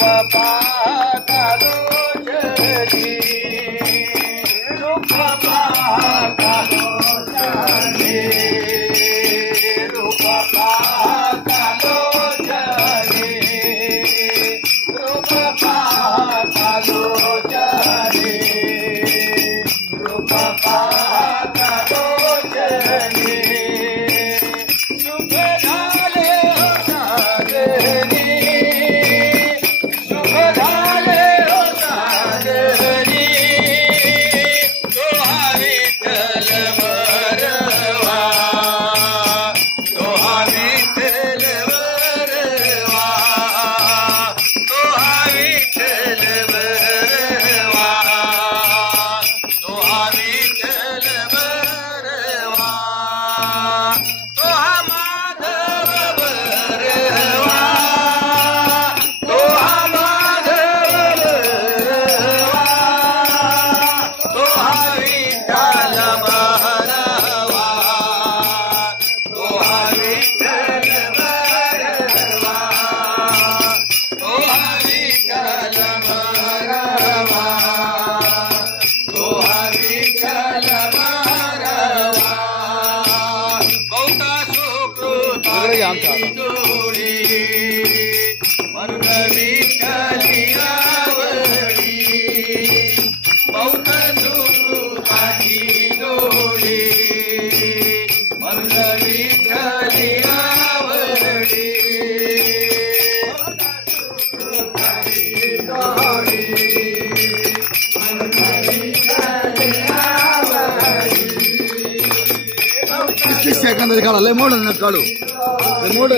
रूप पाहतालो जरी रूप पाहतालो जरी रूप पाहतालो जरी रूप पाहतालो जरी रूप पाहतालो जरी सुख झाले हो सागरी सुख झाले हो सागरी दोहा विठ्ठल वरवा दोहा विठ्ठल वरवा दोहा विठ्ठल वरवा दोहा विठ्ठल वरवा दोहा माधव वरवा दोहा माधव वरवा दोहा विठ्ठल वरवा दोहा विठ्ठल वरवा दोहा विठ्ठल वरवा दोहा विठ्ठल वरवा बहुता सुकृताची जोडी मर्ग विठ्ठली आवडी बहुत सुकृताची जोडी मर्ग विठ्ठली आवडी जोडी सेकंद काढा लय मोड काढू मोड